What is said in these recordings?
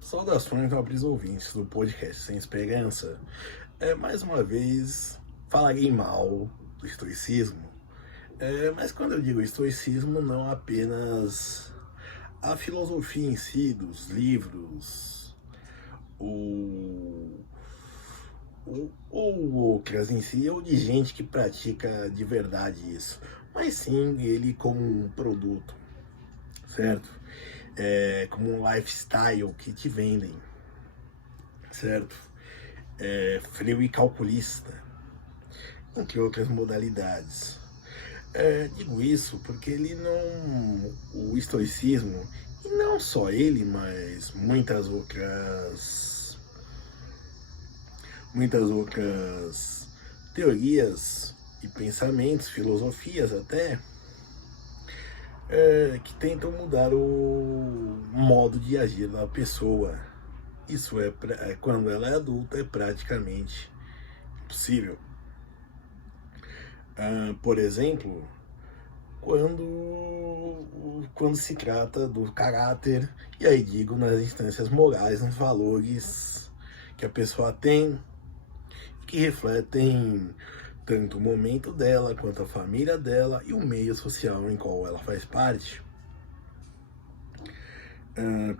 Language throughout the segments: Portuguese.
Saudações, nobres ouvintes do podcast Sem Esperança. Mais uma vez, falarei mal do estoicismo. Mas quando eu digo estoicismo, não apenas a filosofia em si, dos livros, ou outras em si, ou de gente que pratica de verdade isso, mas sim ele como um produto, certo? Como um lifestyle que te vendem, certo? Frio e calculista, entre outras modalidades. Digo isso porque ele não. O estoicismo, e não só ele, mas muitas outras teorias e pensamentos, filosofias até, que tentam mudar o modo de agir da pessoa. Isso quando ela é adulta, é praticamente impossível. Por exemplo, quando se trata do caráter, e aí digo nas instâncias morais, nos valores que a pessoa tem, que refletem tanto o momento dela, quanto a família dela e o meio social em qual ela faz parte.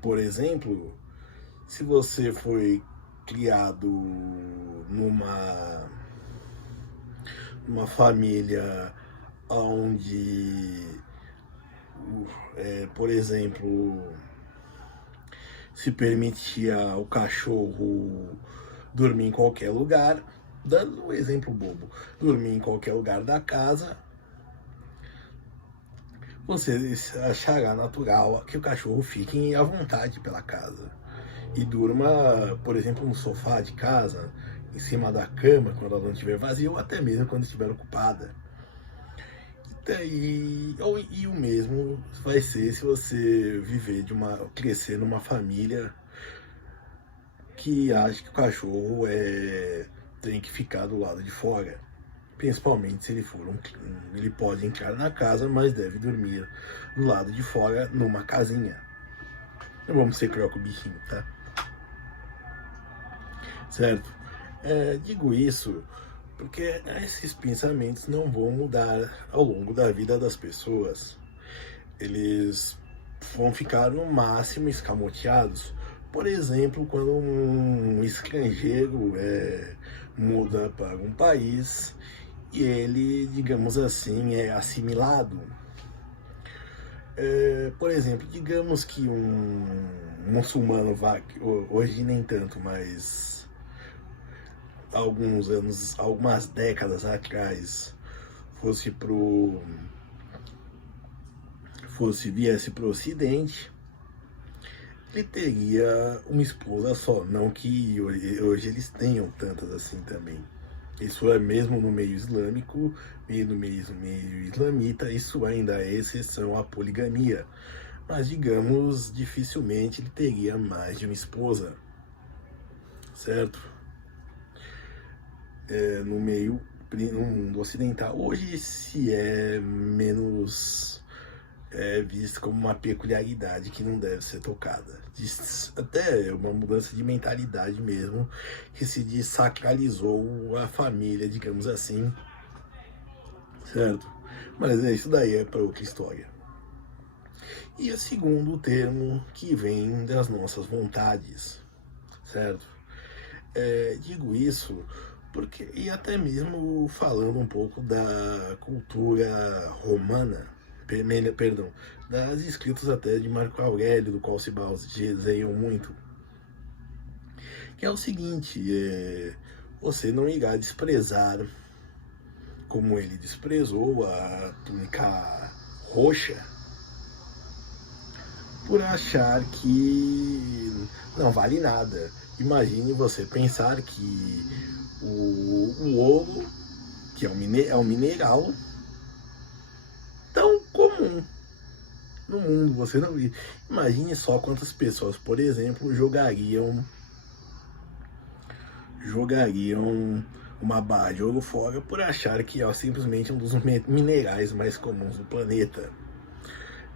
Por exemplo, se você foi criado numa família onde, por exemplo, se permitia o cachorro dormir em qualquer lugar, dando um exemplo bobo, dormir em qualquer lugar da casa, você achará natural que o cachorro fique à vontade pela casa e durma, por exemplo, no sofá de casa, em cima da cama, quando ela não estiver vazia, ou até mesmo quando estiver ocupada. E o mesmo vai ser se você crescer numa família que acha que o cachorro tem que ficar do lado de fora. Principalmente se ele pode entrar na casa, mas deve dormir do lado de fora numa casinha. Não vamos ser cruel com o bichinho, tá? Certo? Digo isso porque esses pensamentos não vão mudar ao longo da vida das pessoas. Eles vão ficar no máximo escamoteados. Por exemplo, quando um estrangeiro muda para um país e ele, digamos assim, é assimilado. Por exemplo, digamos que um muçulmano vá, hoje nem tanto, mas alguns anos, algumas décadas atrás, viesse para o Ocidente, ele teria uma esposa só, não que hoje eles tenham tantas assim também. Isso é mesmo no meio islâmico, no meio islamita, isso ainda é exceção à poligamia. Mas, digamos, dificilmente ele teria mais de uma esposa, certo? No mundo ocidental, hoje se é menos visto como uma peculiaridade que não deve ser tocada. Até uma mudança de mentalidade mesmo, que se desacralizou a família, digamos assim, certo? Mas isso daí é para outra história. E o segundo termo que vem das nossas vontades, certo? Digo isso porque, e até mesmo falando um pouco da cultura romana, perdão, das escritas até de Marco Aurélio, do qual se baseiam muito, que é o seguinte: você não irá desprezar, como ele desprezou a túnica roxa, por achar que não vale nada. Imagine você pensar que o ouro, que é um mineral tão comum no mundo, você não vê. Imagine só quantas pessoas, por exemplo, jogariam uma barra de ouro fora por achar que é simplesmente um dos minerais mais comuns do planeta.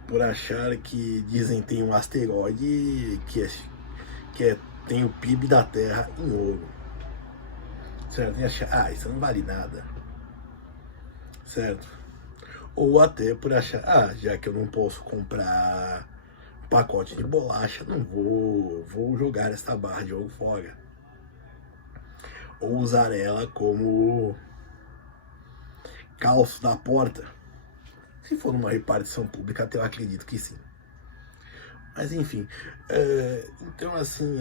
Por achar que dizem tem um asteroide tem o PIB da Terra em ouro, certo? E achar, isso não vale nada, certo? Ou até por achar, já que eu não posso comprar um pacote de bolacha, não vou jogar essa barra de ouro fora. Ou usar ela como calço da porta. Se for numa repartição pública, até eu acredito que sim. Mas enfim, então assim,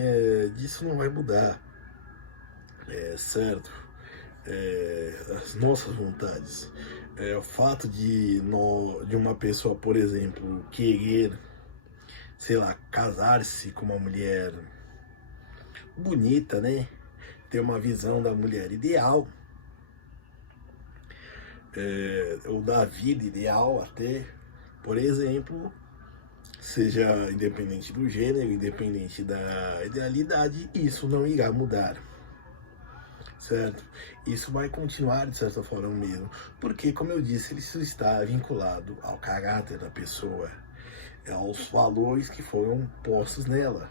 disso não vai mudar, certo? As nossas vontades. O fato de uma pessoa, por exemplo, querer, sei lá, casar-se com uma mulher bonita, né? Ter uma visão da mulher ideal, ou da vida ideal até, por exemplo, seja independente do gênero, independente da idealidade, isso não irá mudar, certo? Isso vai continuar de certa forma mesmo, porque, como eu disse, isso está vinculado ao caráter da pessoa, aos valores que foram postos nela.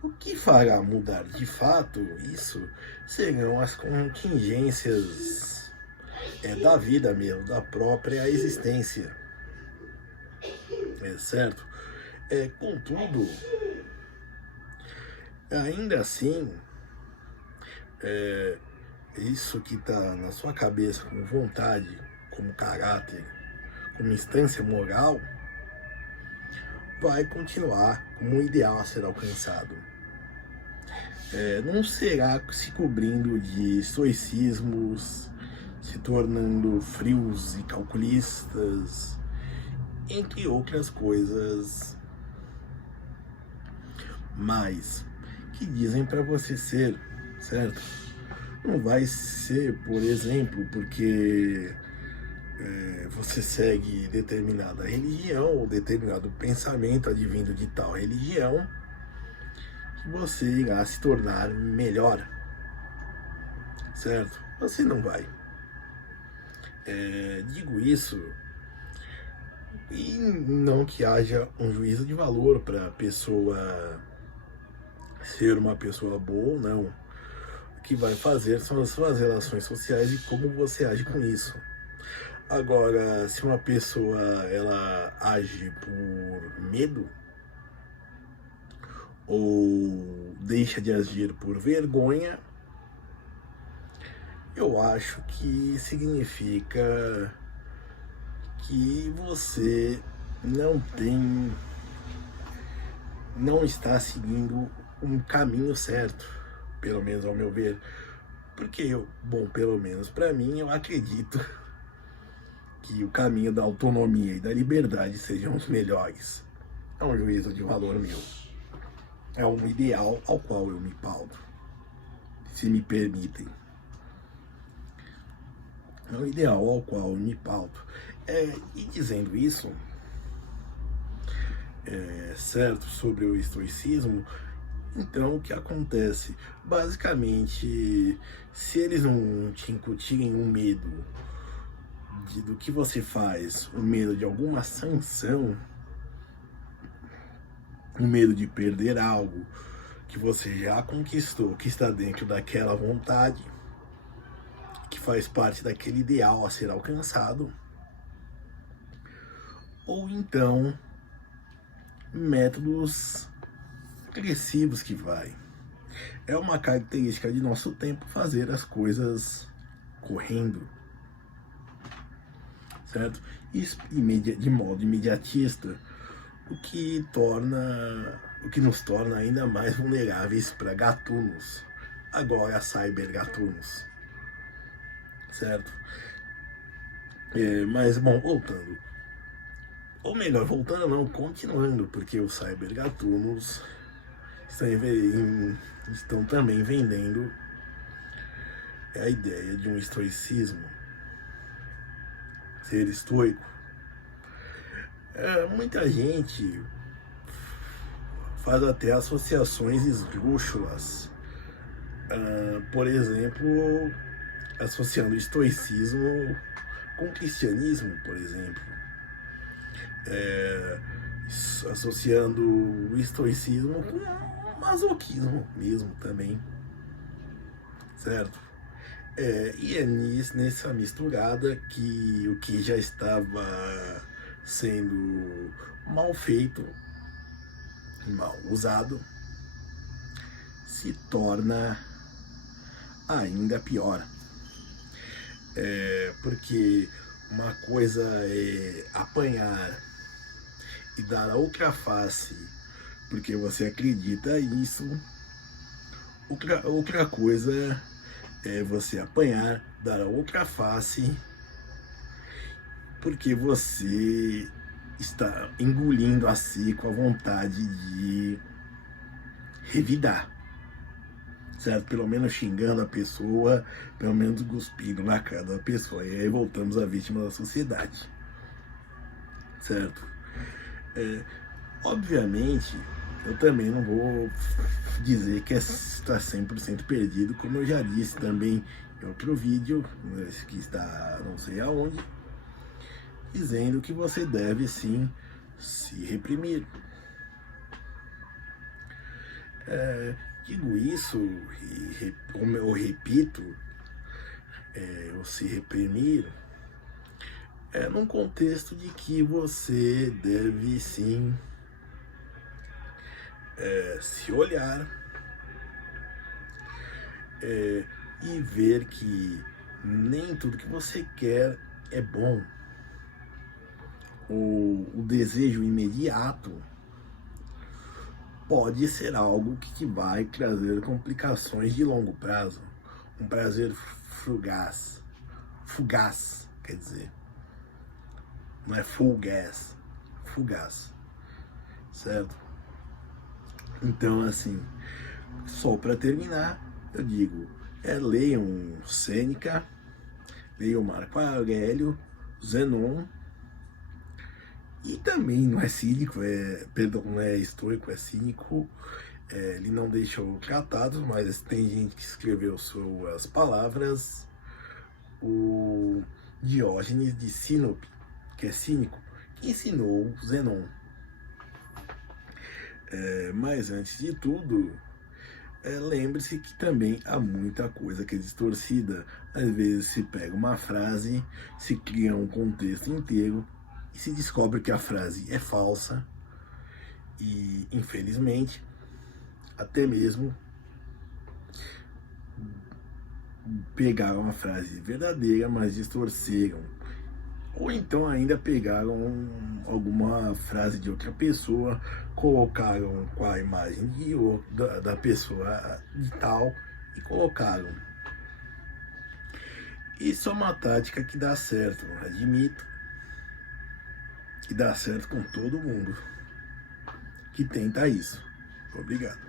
O que fará mudar de fato isso serão as contingências da vida mesmo, da própria existência, certo? Contudo, ainda assim, isso que está na sua cabeça como vontade, como caráter, como instância moral, vai continuar como um ideal a ser alcançado. Não será se cobrindo de estoicismos, se tornando frios e calculistas, entre outras coisas mais que dizem para você ser, certo? Não vai ser, por exemplo, porque você segue determinada religião ou determinado pensamento advindo de tal religião que você irá se tornar melhor, certo? Você não vai. Digo isso e não que haja um juízo de valor para a pessoa ser uma pessoa boa ou não. O que vai fazer são as suas relações sociais e como você age com isso. Agora, se uma pessoa ela age por medo ou deixa de agir por vergonha, eu acho que significa que você não está seguindo um caminho certo, pelo menos ao meu ver. Porque pelo menos para mim, eu acredito que o caminho da autonomia e da liberdade sejam os melhores. É um juízo de valor meu. É um ideal ao qual eu me pauto, se me permitem. É um ideal ao qual eu me pauto. E dizendo isso, certo, sobre o estoicismo, então o que acontece? Basicamente, se eles não te incutirem um medo do que você faz, o medo de alguma sanção, o medo de perder algo que você já conquistou, que está dentro daquela vontade, que faz parte daquele ideal a ser alcançado, ou então métodos agressivos que vai. É uma característica de nosso tempo fazer as coisas correndo, certo? De modo imediatista, o que nos torna ainda mais vulneráveis para gatunos, agora cyber gatunos, certo? Mas bom, voltando, ou melhor, voltando não, continuando, porque os cyber gatunos estão também vendendo a ideia de um estoicismo, ser estoico. Muita gente faz até associações esdrúxulas, por exemplo, associando o estoicismo com o cristianismo, por exemplo, associando o estoicismo com o masoquismo mesmo também, certo? E é nessa misturada que o que já estava sendo mal feito, mal usado, se torna ainda pior. Porque uma coisa é apanhar e dar a outra face porque você acredita nisso, outra coisa é você apanhar, dar a outra face porque você está engolindo a seco a vontade de revidar, certo? Pelo menos xingando a pessoa, pelo menos cuspindo na cara da pessoa. E aí voltamos à vítima da sociedade, certo? Obviamente, eu também não vou dizer que está 100% perdido, como eu já disse também em outro vídeo, que está não sei aonde, dizendo que você deve sim se reprimir. Digo isso e como eu repito, o se reprimir num contexto de que você deve sim se olhar e ver que nem tudo que você quer é bom. O desejo imediato pode ser algo que vai trazer complicações de longo prazo. Um prazer fugaz, quer dizer, não é full gas, fugaz, certo? Então, assim, só para terminar, eu digo, leiam Sêneca, leiam Marco Aurélio, Zenon, e também não é cínico, perdão, não é estoico, é cínico. Ele não deixou tratados, mas tem gente que escreveu suas palavras. O Diógenes de Sinope, que é cínico, que ensinou Zenon. Mas antes de tudo, lembre-se que também há muita coisa que é distorcida. Às vezes se pega uma frase, se cria um contexto inteiro e se descobre que a frase é falsa. E infelizmente, até mesmo pegaram a frase verdadeira, mas distorceram. Ou então ainda pegaram alguma frase de outra pessoa, colocaram com a imagem da pessoa de tal e colocaram. Isso é uma tática que dá certo, admito, que dá certo com todo mundo que tenta isso. Obrigado.